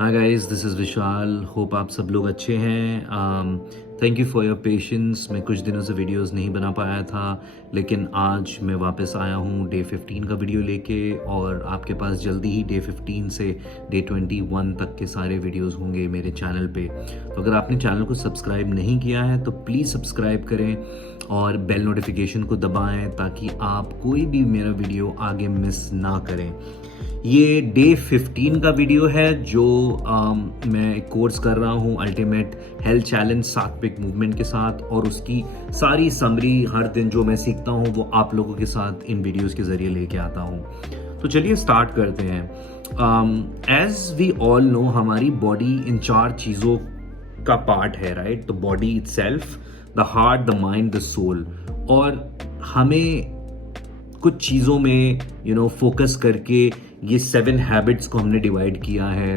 Hi guys, this is Vishal. Hope आप सब लोग अच्छे हैं। Thank you for your patience. मैं कुछ दिनों से वीडियोस नहीं बना पाया था, लेकिन आज मैं वापस आया हूँ डे 15 का वीडियो लेके, और आपके पास जल्दी ही डे 15 से डे 21 तक के सारे वीडियोस होंगे मेरे चैनल पे। तो अगर आपने चैनल को सब्सक्राइब नहीं किया है तो प्लीज़ सब्सक्राइब करें और बेल नोटिफिकेशन को दबाएं ताकि आप कोई भी मेरा वीडियो आगे मिस ना करें। ये डे 15 का वीडियो है जो मैं एक कोर्स कर रहा हूँ अल्टीमेट हेल्थ चैलेंज सात्विक मूवमेंट के साथ, और उसकी सारी समरी हर दिन जो मैं सीखता हूँ वो आप लोगों के साथ इन वीडियोस के जरिए लेके आता हूँ। तो चलिए स्टार्ट करते हैं। एज वी ऑल नो, हमारी बॉडी इन 4 चीज़ों का पार्ट है, right? The body itself, the heart, the mind, the soul. और हमें कुछ चीज़ों में फोकस करके ये 7 हैबिट्स को हमने डिवाइड किया है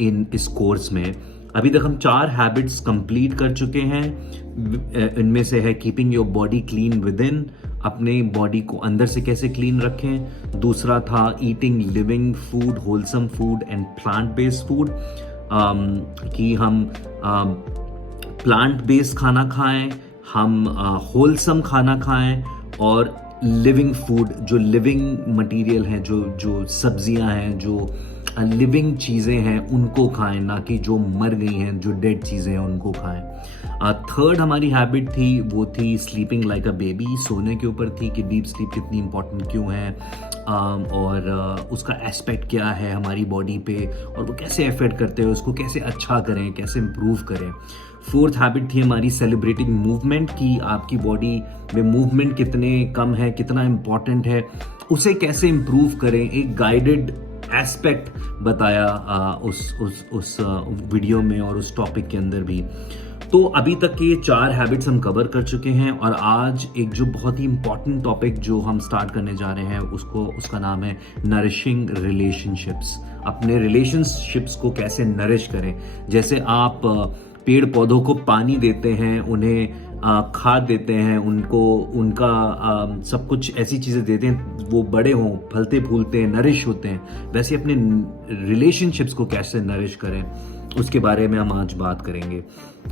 इन इस कोर्स में। अभी तक हम 4 हैबिट्स कंप्लीट कर चुके हैं। इनमें से है keeping your body clean with in, अपने बॉडी को अंदर से कैसे क्लीन रखें। दूसरा था eating living food, wholesome food and plant based food, कि हम प्लांट बेस्ड खाना खाएं, हम होलसम खाना खाएं, और लिविंग फूड, जो लिविंग मटेरियल हैं, जो सब्जियां हैं, जो लिविंग चीज़ें हैं, उनको खाएं, ना कि जो मर गई हैं, जो डेड चीज़ें हैं उनको खाएं। थर्ड हमारी हैबिट थी, वो थी स्लीपिंग लाइक अ बेबी। सोने के ऊपर थी कि डीप स्लीप कितनी इंपॉर्टेंट क्यों है, और उसका एस्पेक्ट क्या है हमारी बॉडी पे, और वो कैसे एफेक्ट करते हैं, उसको कैसे अच्छा करें, कैसे इम्प्रूव करें। फोर्थ हैबिट थी हमारी सेलिब्रेटिंग मूवमेंट, की आपकी बॉडी में मूवमेंट कितने कम है, कितना इम्पॉर्टेंट है, उसे कैसे इम्प्रूव करें। एक गाइडेड एस्पेक्ट बताया उस वीडियो में और उस टॉपिक के अंदर भी। तो अभी तक के 4 हैबिट्स हम कवर कर चुके हैं, और आज एक जो बहुत ही इंपॉर्टेंट टॉपिक जो हम स्टार्ट करने जा रहे हैं उसका नाम है नरिशिंग रिलेशनशिप्स। अपने रिलेशनशिप्स को कैसे नरिश करें। जैसे आप पेड़ पौधों को पानी देते हैं, उन्हें खाद देते हैं, उनका सब कुछ ऐसी चीज़ें देते हैं वो बड़े हों, फलते फूलते हैं, नरिश होते हैं, वैसे अपने रिलेशनशिप्स को कैसे नरिश करें उसके बारे में हम आज बात करेंगे।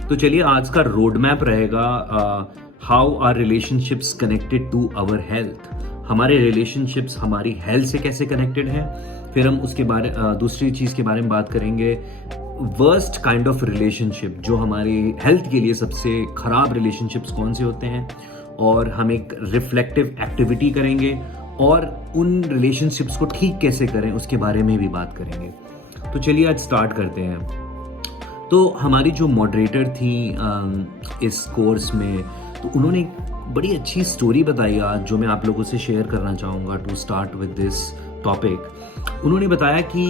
तो चलिए, आज का रोड मैप रहेगा how are relationships connected to our health. हमारे रिलेशनशिप्स हमारी हेल्थ से कैसे कनेक्टेड है। फिर हम उसके बारे दूसरी चीज़ के बारे में बात करेंगे, वर्स्ट काइंड ऑफ रिलेशनशिप, जो हमारी हेल्थ के लिए सबसे खराब रिलेशनशिप्स कौन से होते हैं, और हम एक रिफ्लेक्टिव एक्टिविटी करेंगे, और उन रिलेशनशिप्स को ठीक कैसे करें उसके बारे में भी बात करेंगे। तो चलिए आज स्टार्ट करते हैं। तो हमारी जो मॉडरेटर थी इस कोर्स में, तो उन्होंने एक बड़ी अच्छी स्टोरी बताई आज, जो मैं आप लोगों से शेयर करना चाहूँगा to start with this topic. उन्होंने बताया कि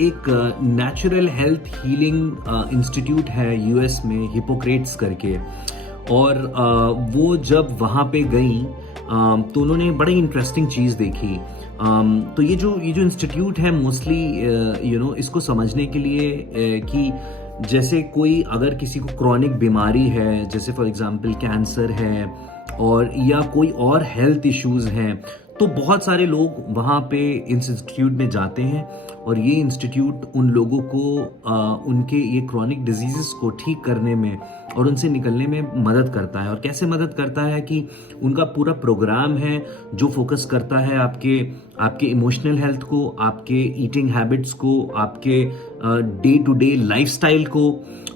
एक नेचुरल हेल्थ हीलिंग इंस्टीट्यूट है यूएस में, हिपोक्रेट्स करके, और वो जब वहाँ पे गई तो उन्होंने बड़ी इंटरेस्टिंग चीज़ देखी। तो ये जो इंस्टीट्यूट है, मोस्टली इसको समझने के लिए कि जैसे कोई अगर किसी को क्रॉनिक बीमारी है, जैसे फॉर एग्जांपल कैंसर है, और या कोई और हेल्थ इश्यूज़ हैं, तो बहुत सारे लोग वहाँ पे इंस्टीट्यूट में जाते हैं, और ये इंस्टीट्यूट उन लोगों को उनके ये क्रॉनिक डिजीज़ेस को ठीक करने में और उनसे निकलने में मदद करता है। और कैसे मदद करता है कि उनका पूरा प्रोग्राम है जो फोकस करता है आपके इमोशनल हेल्थ को, आपके ईटिंग हैबिट्स को, आपके डे टू डे लाइफस्टाइल को।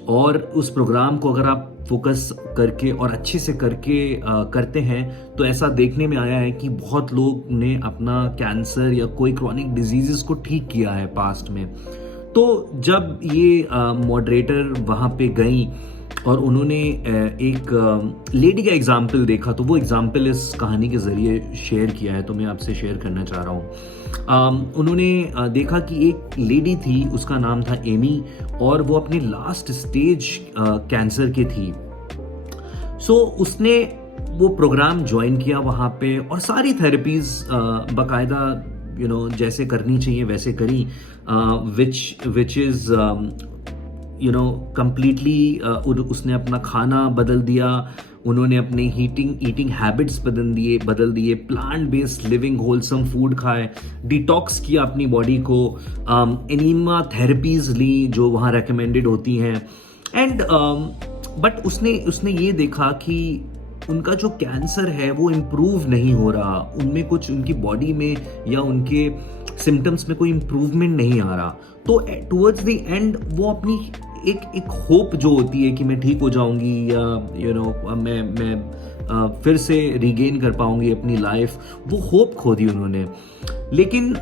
और उस प्रोग्राम को अगर आप फोकस करके और अच्छे से करते हैं, तो ऐसा देखने में आया है कि बहुत लोग ने अपना कैंसर या कोई क्रॉनिक डिजीजेस को ठीक किया है पास्ट में। तो जब ये मॉडरेटर वहाँ पे गई और उन्होंने एक लेडी का एग्जाम्पल देखा, तो वो एग्जाम्पल इस कहानी के ज़रिए शेयर किया है, तो मैं आपसे शेयर करना चाह रहा हूँ। उन्होंने देखा कि एक लेडी थी, उसका नाम था एमी, और वो अपने लास्ट स्टेज कैंसर की थी। सो उसने वो प्रोग्राम ज्वाइन किया वहाँ पे, और सारी थेरेपीज बाकायदा जैसे करनी चाहिए वैसे करी, विच इज़ कंप्लीटली उसने अपना खाना बदल दिया, उन्होंने अपने ईटिंग हैबिट्स बदल दिए, plant based living, wholesome food खाए, डिटॉक्स किया अपनी बॉडी को, एनीमा थेरेपीज ली जो वहाँ रेकमेंडेड होती हैं, एंड बट उसने ये देखा कि उनका जो कैंसर है वो इम्प्रूव नहीं हो रहा, उनमें कुछ उनकी बॉडी में या उनके सिम्टम्स में कोई इम्प्रूवमेंट नहीं आ रहा। तो टुवर्ड्स द एंड वो अपनी एक होप जो होती है कि मैं ठीक हो जाऊंगी या मैं फिर से रिगेन कर पाऊंगी अपनी लाइफ, वो होप खो दी उन्होंने। लेकिन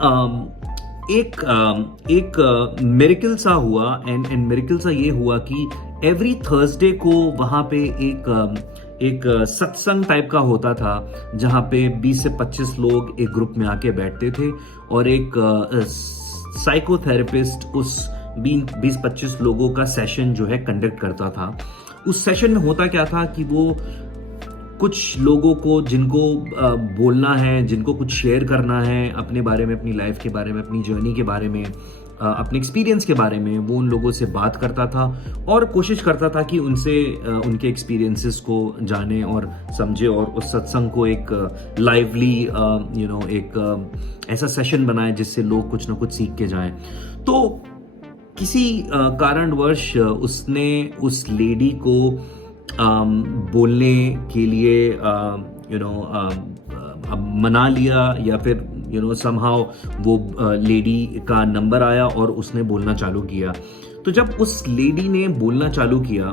एक मिरेकल सा हुआ, एंड मिरेकल सा ये हुआ कि एवरी थर्सडे को वहाँ पे एक सत्संग टाइप का होता था, जहाँ पे 20 से 25 लोग एक ग्रुप में आके बैठते थे और एक साइकोथेरेपिस्ट उस 20-25 लोगों का सेशन जो है कंडक्ट करता था। उस सेशन में होता क्या था कि वो कुछ लोगों को जिनको बोलना है, जिनको कुछ शेयर करना है अपने बारे में, अपनी लाइफ के बारे में, अपनी जर्नी के बारे में, अपने एक्सपीरियंस के बारे में, वो उन लोगों से बात करता था और कोशिश करता था कि उनसे उनके एक्सपीरियंसेस को जाने और समझे और उस सत्संग को एक लाइवली एक ऐसा सेशन बनाए जिससे लोग कुछ ना कुछ सीख के जाएं। तो किसी कारणवश उसने उस लेडी को बोलने के लिए मना लिया, या फिर समहाउ वो लेडी का नंबर आया और उसने बोलना चालू किया। तो जब उस लेडी ने बोलना चालू किया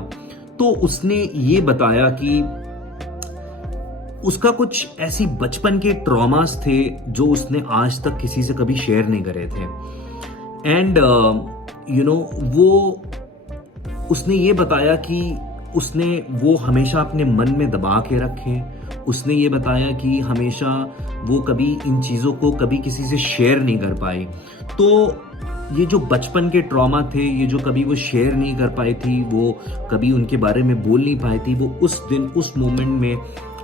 तो उसने ये बताया कि उसका कुछ ऐसी बचपन के ट्रॉमास थे जो उसने आज तक किसी से कभी शेयर नहीं करे थे, एंड वो उसने ये बताया कि उसने वो हमेशा अपने मन में दबा के रखे। उसने ये बताया कि हमेशा वो कभी इन चीज़ों को कभी किसी से शेयर नहीं कर पाई। तो ये जो बचपन के ट्रॉमा थे, ये जो कभी वो शेयर नहीं कर पाई थी, वो कभी उनके बारे में बोल नहीं पाई थी, वो उस दिन उस मोमेंट में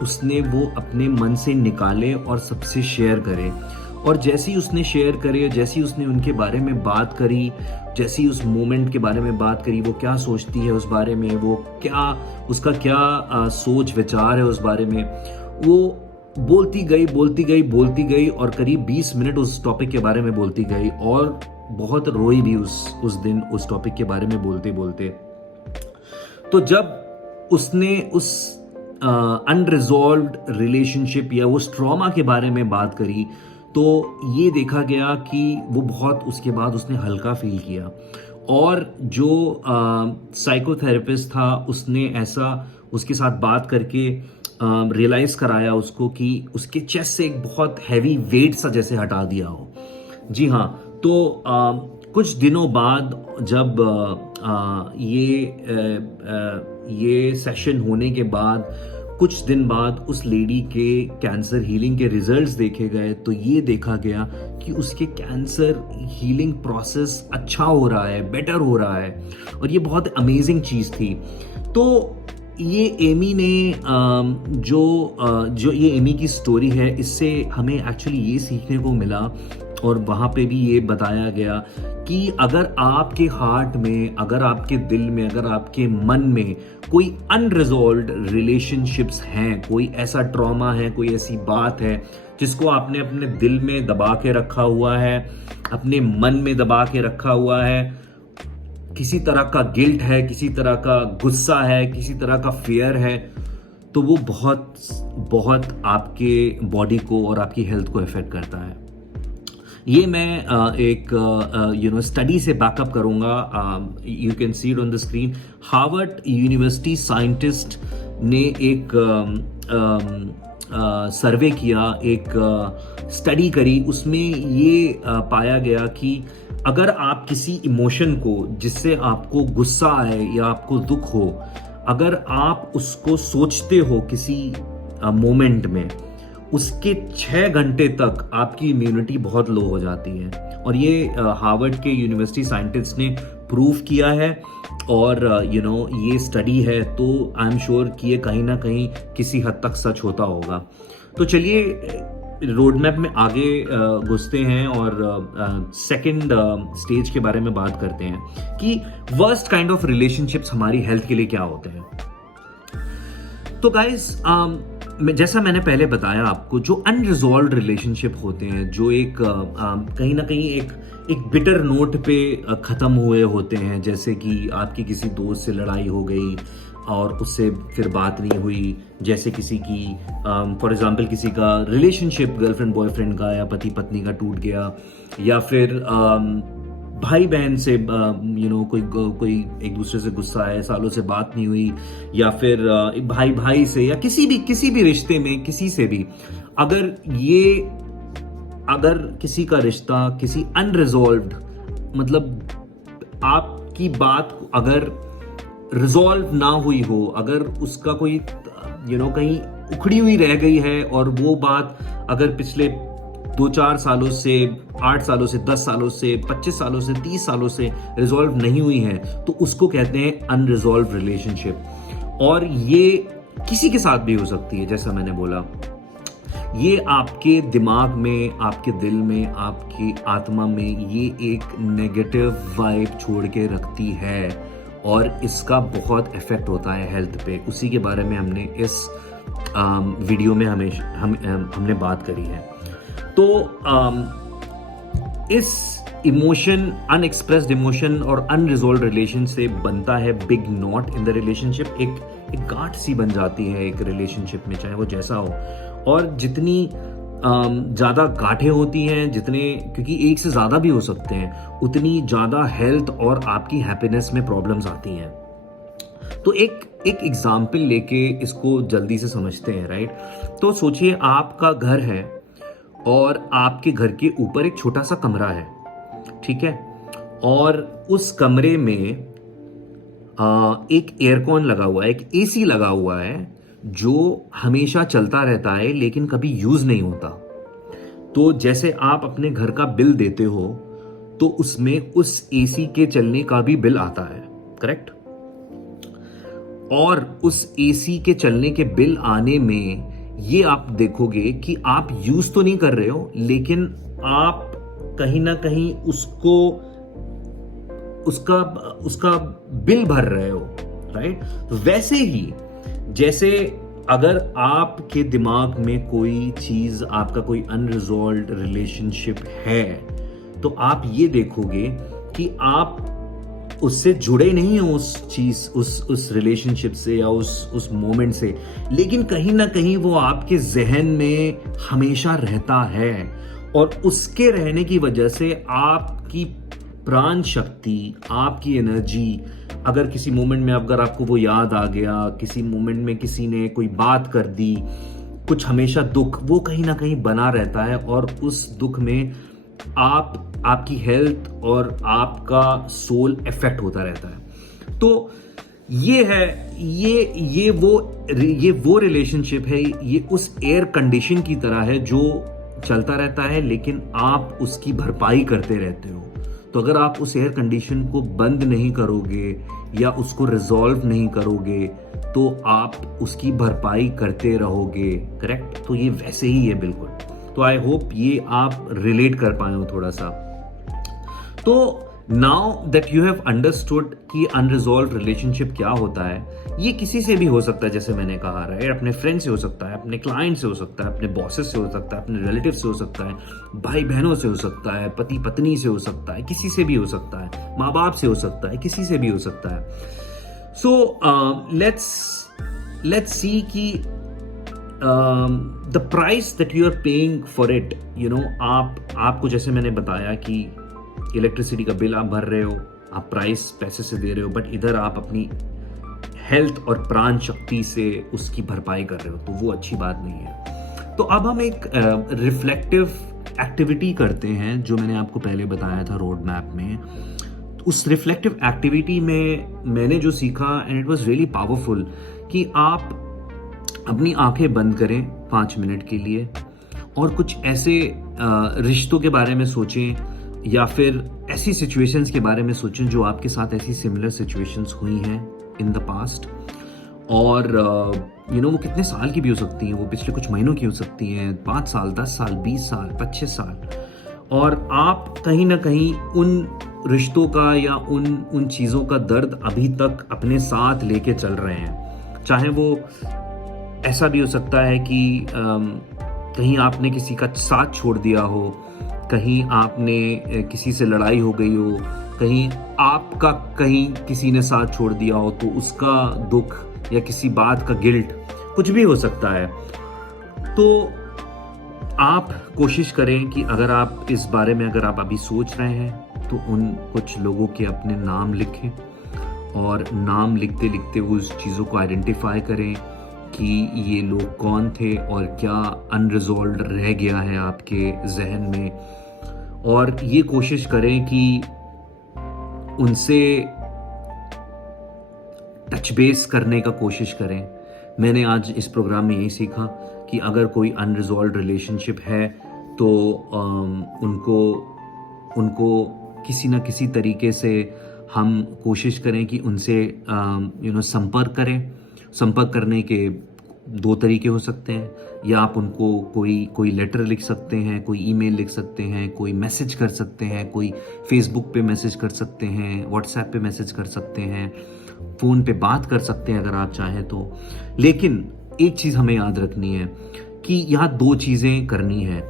उसने वो अपने मन से निकाले और सबसे शेयर करे। और जैसे ही उसने शेयर करे, जैसे ही उसने उनके बारे में बात करी, जैसे ही उस मोमेंट के बारे में बात करी, वो क्या सोचती है उस बारे में, वो क्या उसका क्या सोच विचार है उस बारे में, वो बोलती गई और करीब 20 मिनट उस टॉपिक के बारे में बोलती गई और बहुत रोई भी उस दिन उस टॉपिक के बारे में बोलते बोलते। तो जब उसने उस अनरिजॉल्व्ड रिलेशनशिप या उस ट्रॉमा के बारे में बात करी, तो ये देखा गया कि वो बहुत उसके बाद उसने हल्का फील किया। और जो साइकोथेरेपिस्ट था उसने ऐसा उसके साथ बात करके रियलाइज कराया उसको कि उसके चेस्ट से एक बहुत हैवी वेट सा जैसे हटा दिया हो। जी हाँ, तो कुछ दिनों बाद जब ये सेशन होने के बाद कुछ दिन बाद उस लेडी के कैंसर हीलिंग के रिजल्ट्स देखे गए, तो ये देखा गया कि उसके कैंसर हीलिंग प्रोसेस अच्छा हो रहा है, बेटर हो रहा है, और ये बहुत अमेजिंग चीज़ थी। तो ये एमी ने जो ये एमी की स्टोरी है, इससे हमें एक्चुअली ये सीखने को मिला और वहाँ पे भी ये बताया गया कि अगर आपके हार्ट में, अगर आपके दिल में, अगर आपके मन में कोई अनरिजॉल्व्ड रिलेशनशिप्स हैं, कोई ऐसा ट्रॉमा है, कोई ऐसी बात है जिसको आपने अपने दिल में दबा के रखा हुआ है, अपने मन में दबा के रखा हुआ है, किसी तरह का गिल्ट है, किसी तरह का गुस्सा है, किसी तरह का फियर है, तो वो बहुत बहुत आपके बॉडी को और आपकी हेल्थ को इफेक्ट करता है। ये मैं एक स्टडी से बैकअप करूंगा। You can see it on the screen. Harvard university scientist ने एक सर्वे किया, एक स्टडी करी। उसमें ये पाया गया कि अगर आप किसी इमोशन को, जिससे आपको गुस्सा आए या आपको दुख हो, अगर आप उसको सोचते हो किसी मोमेंट में, उसके 6 घंटे तक आपकी इम्यूनिटी बहुत लो हो जाती है। और ये हार्वर्ड के यूनिवर्सिटी साइंटिस्ट ने प्रूव किया है, और ये स्टडी है, तो आई एम श्योर कि ये कहीं ना कहीं किसी हद तक सच होता होगा। तो चलिए रोड मैप में आगे घुसते हैं और सेकंड स्टेज के बारे में बात करते हैं कि वर्स्ट काइंड ऑफ रिलेशनशिप्स हमारी हेल्थ के लिए क्या होते हैं। तो गाइस, जैसा मैंने पहले बताया आपको, जो अनरिजॉल्व्ड रिलेशनशिप होते हैं, जो एक कहीं ना कहीं एक बिटर नोट पे ख़त्म हुए होते हैं, जैसे कि आपकी किसी दोस्त से लड़ाई हो गई और उससे फिर बात नहीं हुई, जैसे किसी की फॉर एग्जांपल किसी का रिलेशनशिप गर्लफ्रेंड बॉयफ्रेंड का या पति पत्नी का टूट गया, या फिर भाई बहन से कोई एक दूसरे से गुस्सा है, सालों से बात नहीं हुई, या फिर भाई भाई से, या किसी भी रिश्ते में किसी से भी अगर किसी का रिश्ता किसी अनरिजॉल्व्ड, मतलब आपकी बात अगर रिजॉल्व ना हुई हो, अगर उसका कोई कहीं उखड़ी हुई रह गई है और वो बात अगर पिछले 2-4 सालों से, 8 सालों से, 10 सालों से, 25 सालों से, 30 सालों से रिजॉल्व नहीं हुई है, तो उसको कहते हैं अनरिजॉल्व रिलेशनशिप। और ये किसी के साथ भी हो सकती है। जैसा मैंने बोला, ये आपके दिमाग में, आपके दिल में, आपकी आत्मा में ये एक नेगेटिव वाइब छोड़ के रखती है और इसका बहुत इफेक्ट होता है हेल्थ पे। उसी के बारे में हमने इस वीडियो में हमने बात करी है। तो इस इमोशन, अनएक्सप्रेस्ड इमोशन और अनरिजॉल्व रिलेशन से बनता है big not in the relationship. एक गांठ सी बन जाती है एक रिलेशनशिप में, चाहे वो जैसा हो। और जितनी ज़्यादा गांठें होती हैं, क्योंकि एक से ज़्यादा भी हो सकते हैं, उतनी ज़्यादा हेल्थ और आपकी हैप्पीनेस में प्रॉब्लम्स आती हैं। तो एक एग्जाम्पल लेके इसको जल्दी से समझते हैं, राइट। तो सोचिए आपका घर है और आपके घर के ऊपर एक छोटा सा कमरा है, ठीक है, और उस कमरे में एक एयरकॉन लगा हुआ है, एक एसी लगा हुआ है जो हमेशा चलता रहता है लेकिन कभी यूज नहीं होता। तो जैसे आप अपने घर का बिल देते हो तो उसमें उस एसी के चलने का भी बिल आता है, करेक्ट। और उस एसी के चलने के बिल आने में ये आप देखोगे कि आप यूज तो नहीं कर रहे हो, लेकिन आप कहीं ना कहीं उसका बिल भर रहे हो, राइट। तो वैसे ही जैसे अगर आपके दिमाग में कोई चीज, आपका कोई अनरिजॉल्व्ड रिलेशनशिप है, तो आप ये देखोगे कि आप उससे जुड़े नहीं हो, उस रिलेशनशिप से या उस मोमेंट से, लेकिन कहीं ना कहीं वो आपके जहन में हमेशा रहता है। और उसके रहने की वजह से आपकी प्राण शक्ति, आपकी एनर्जी, अगर किसी मोमेंट में अगर आपको वो याद आ गया, किसी मोमेंट में किसी ने कोई बात कर दी, कुछ हमेशा दुख, वो कहीं ना कहीं बना रहता है। और उस दुख में आपकी हेल्थ और आपका सोल इफेक्ट होता रहता है। तो ये है, ये वो रिलेशनशिप है, ये उस एयर कंडीशन की तरह है जो चलता रहता है लेकिन आप उसकी भरपाई करते रहते हो। तो अगर आप उस एयर कंडीशन को बंद नहीं करोगे या उसको रिजॉल्व नहीं करोगे तो आप उसकी भरपाई करते रहोगे, करेक्ट। तो ये वैसे ही है बिल्कुल। तो आई होप ये आप रिलेट कर पाए हो थोड़ा सा। तो now that you have understood कि अनरिजॉल्व रिलेशनशिप क्या होता है, ये किसी से भी हो सकता है, जैसे मैंने कहा, राइट। अपने फ्रेंड से हो सकता है, अपने क्लाइंट से हो सकता है, अपने बॉसेस से हो सकता है, अपने रिलेटिव से हो सकता है, भाई बहनों से हो सकता है, पति पत्नी से हो सकता है, किसी से भी हो सकता है, माँ बाप से हो सकता है, किसी से भी हो सकता है। सो लेट्स सी कि the price that you are paying for it, आपको जैसे मैंने बताया कि इलेक्ट्रिसिटी का बिल आप भर रहे हो, आप प्राइस पैसे से दे रहे हो, बट इधर आप अपनी हेल्थ और प्राण शक्ति से उसकी भरपाई कर रहे हो, तो वो अच्छी बात नहीं है। तो अब हम एक रिफ्लेक्टिव एक्टिविटी करते हैं जो मैंने आपको पहले बताया था रोड मैप में। तो उस रिफ्लेक्टिव एक्टिविटी में मैंने जो सीखा, and it was really powerful, कि आप अपनी आंखें बंद करें 5 मिनट के लिए और कुछ ऐसे रिश्तों के बारे में सोचें या फिर ऐसी सिचुएशंस के बारे में सोचें जो आपके साथ ऐसी सिमिलर सिचुएशंस हुई हैं इन द पास्ट, और वो कितने साल की भी हो सकती हैं, वो पिछले कुछ महीनों की हो सकती हैं, 5 साल, 10 साल, 20 साल, 25 साल। और आप कहीं ना कहीं उन रिश्तों का या उन चीज़ों का दर्द अभी तक अपने साथ लेके चल रहे हैं। चाहे वो ऐसा भी हो सकता है कि कहीं आपने किसी का साथ छोड़ दिया हो, कहीं आपने किसी से लड़ाई हो गई हो, कहीं आपका कहीं किसी ने साथ छोड़ दिया हो, तो उसका दुख या किसी बात का गिल्ट, कुछ भी हो सकता है। तो आप कोशिश करें कि अगर आप इस बारे में अगर आप अभी सोच रहे हैं तो उन कुछ लोगों के अपने नाम लिखें, और नाम लिखते लिखते उस चीज़ों को आइडेंटिफाई करें कि ये लोग कौन थे और क्या अनरिजॉल्व्ड रह गया है आपके जहन में, और ये कोशिश करें कि उनसे टच बेस करने का कोशिश करें। मैंने आज इस प्रोग्राम में यही सीखा कि अगर कोई अनरिजॉल्व्ड रिलेशनशिप है तो उनको किसी ना किसी तरीके से हम कोशिश करें कि उनसे संपर्क करें। संपर्क करने के 2 तरीके हो सकते हैं, या आप उनको कोई लेटर लिख सकते हैं, कोई ईमेल लिख सकते हैं, कोई मैसेज कर सकते हैं, कोई फेसबुक पे मैसेज कर सकते हैं, व्हाट्सएप पे मैसेज कर सकते हैं, फ़ोन पे बात कर सकते हैं अगर आप चाहें तो। लेकिन एक चीज़ हमें याद रखनी है कि यहाँ 2 चीज़ें करनी है।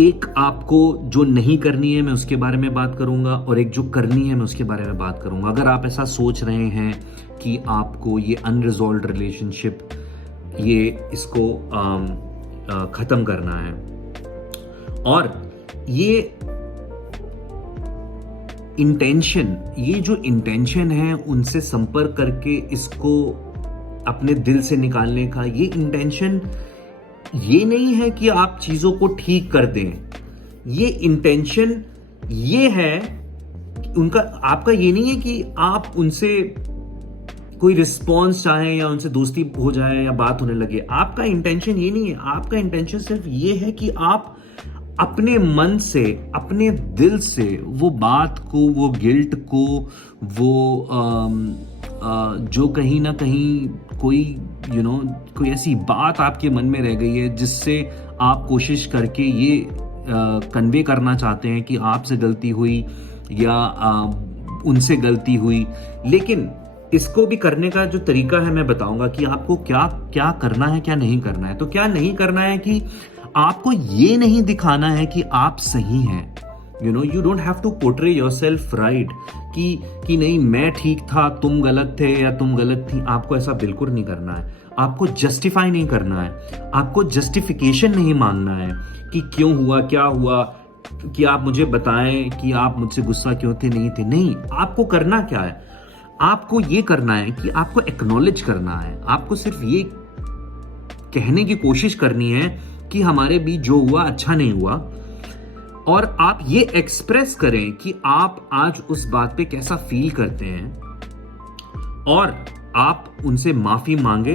एक आपको जो नहीं करनी है मैं उसके बारे में बात करूंगा, और एक जो करनी है मैं उसके बारे में बात करूंगा। अगर आप ऐसा सोच रहे हैं कि आपको ये अनरिजॉल्व्ड रिलेशनशिप इसको ख़त्म करना है, और ये जो इंटेंशन है उनसे संपर्क करके इसको अपने दिल से निकालने का, ये इंटेंशन ये नहीं है कि आप चीजों को ठीक कर दें। ये इंटेंशन ये है उनका, आपका ये नहीं है कि आप उनसे कोई रिस्पॉन्स चाहें या उनसे दोस्ती हो जाए या बात होने लगे। आपका इंटेंशन ये नहीं है। आपका इंटेंशन सिर्फ ये है कि आप अपने मन से, अपने दिल से वो बात को, वो गिल्ट को, वो जो कहीं ना कहीं कोई ऐसी बात आपके मन में रह गई है जिससे आप कोशिश करके ये कन्वे करना चाहते हैं कि आपसे गलती हुई या उनसे गलती हुई। लेकिन इसको भी करने का जो तरीका है मैं बताऊंगा कि आपको क्या क्या करना है, क्या नहीं करना है। तो क्या नहीं करना है कि आपको ये नहीं दिखाना है कि आप सही हैं। You don't have to portray yourself right कि नहीं मैं ठीक था, तुम गलत थे, या तुम गलत थी। आपको ऐसा बिल्कुल नहीं करना है। आपको जस्टिफाई नहीं करना है। आपको जस्टिफिकेशन नहीं मांगना है कि क्यों हुआ, क्या हुआ, कि आप मुझे बताएं कि आप मुझसे गुस्सा क्यों थे, नहीं थे। नहीं, आपको करना क्या है? आपको ये करना है कि आपको एक्नॉलेज करना है। आपको सिर्फ ये कहने की कोशिश करनी है कि हमारे बीच जो हुआ अच्छा नहीं हुआ, और आप ये एक्सप्रेस करें कि आप आज उस बात पे कैसा फील करते हैं, और आप उनसे माफी मांगे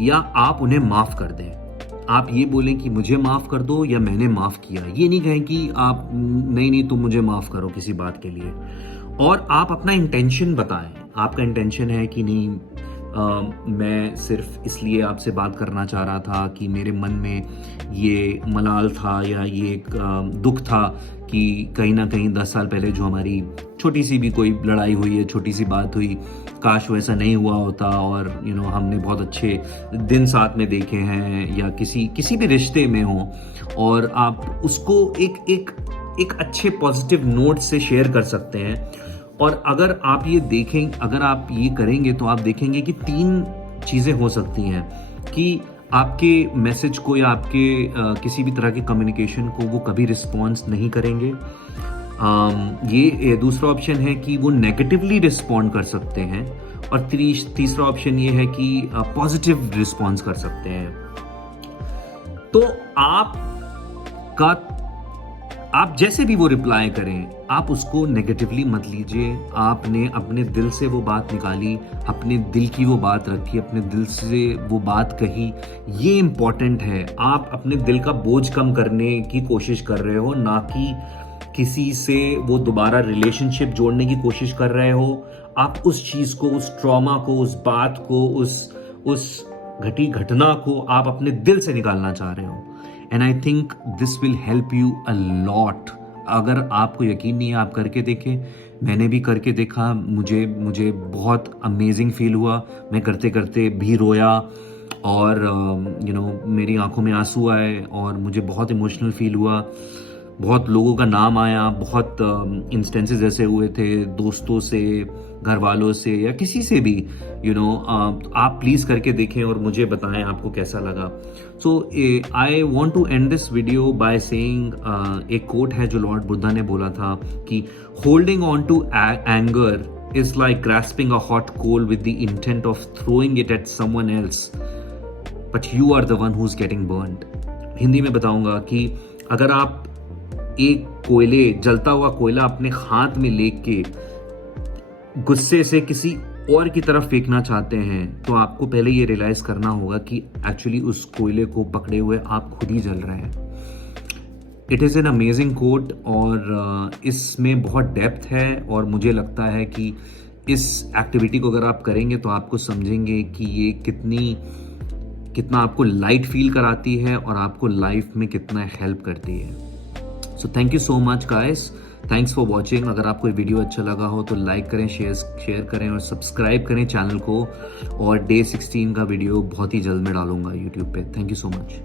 या आप उन्हें माफ कर दें। आप ये बोलें कि मुझे माफ कर दो या मैंने माफ किया। ये नहीं कहें कि आप नहीं तुम मुझे माफ करो किसी बात के लिए। और आप अपना इंटेंशन बताएं। आपका इंटेंशन है कि नहीं, मैं सिर्फ इसलिए आपसे बात करना चाह रहा था कि मेरे मन में ये मलाल था या ये एक दुख था कि कहीं ना कहीं 10 साल पहले जो हमारी छोटी सी भी कोई लड़ाई हुई है, छोटी सी बात हुई, काश वो ऐसा नहीं हुआ होता, और हमने बहुत अच्छे दिन साथ में देखे हैं या किसी भी रिश्ते में हो, और आप उसको एक अच्छे पॉजिटिव नोट से शेयर कर सकते हैं। और अगर आप ये देखें, अगर आप ये करेंगे तो आप देखेंगे कि 3 चीज़ें हो सकती हैं कि आपके मैसेज को या आपके किसी भी तरह के कम्युनिकेशन को वो कभी रिस्पॉन्स नहीं करेंगे। ये दूसरा ऑप्शन है कि वो नेगेटिवली रिस्पॉन्ड कर सकते हैं, और तीसरा ऑप्शन ये है कि पॉजिटिव रिस्पॉन्स कर सकते हैं। तो आप जैसे भी वो रिप्लाई करें, आप उसको नेगेटिवली मत लीजिए। आपने अपने दिल से वो बात निकाली, अपने दिल की वो बात रखी, अपने दिल से वो बात कही, ये इम्पॉर्टेंट है। आप अपने दिल का बोझ कम करने की कोशिश कर रहे हो, ना कि किसी से वो दोबारा रिलेशनशिप जोड़ने की कोशिश कर रहे हो। आप उस चीज़ को, उस ट्रॉमा को, उस बात को, उस घटी घटना को आप अपने दिल से निकालना चाह रहे हो। And I think this will help you a lot. अगर आपको यकीन नहीं है, आप करके देखें। मैंने भी करके देखा, मुझे बहुत अमेजिंग फील हुआ। मैं करते करते भी रोया और मेरी आंखों में आंसू आए और मुझे बहुत इमोशनल फील हुआ। बहुत लोगों का नाम आया, बहुत इंस्टेंसेस ऐसे हुए थे, दोस्तों से, घर वालों से या किसी से भी। आप प्लीज़ करके देखें और मुझे बताएं आपको कैसा लगा। So I want to end this video by saying, एक कोट है जो लॉर्ड बुद्धा ने बोला था कि holding on to anger is like grasping a hot coal with the intent of throwing it at someone else, but you are the one who's getting burned. Hindi में बताऊंगा कि अगर आप एक जलता हुआ कोयला अपने हाथ में लेके गुस्से से किसी और की तरफ फेंकना चाहते हैं, तो आपको पहले ये रियलाइज करना होगा कि एक्चुअली उस कोयले को पकड़े हुए आप खुद ही जल रहे हैं। It is an amazing quote और इसमें बहुत डेप्थ है और मुझे लगता है कि इस एक्टिविटी को अगर आप करेंगे तो आपको समझेंगे कि ये कितना आपको लाइट फील कराती है और आपको लाइफ में कितना हेल्प करती है। So thank you so much guys, thanks for watching. अगर आपको वीडियो अच्छा लगा हो तो लाइक करें, शेयर करें और सब्सक्राइब करें चैनल को। और डे 16 का वीडियो बहुत ही जल्द में डालूंगा यूट्यूब पे। Thank you so much.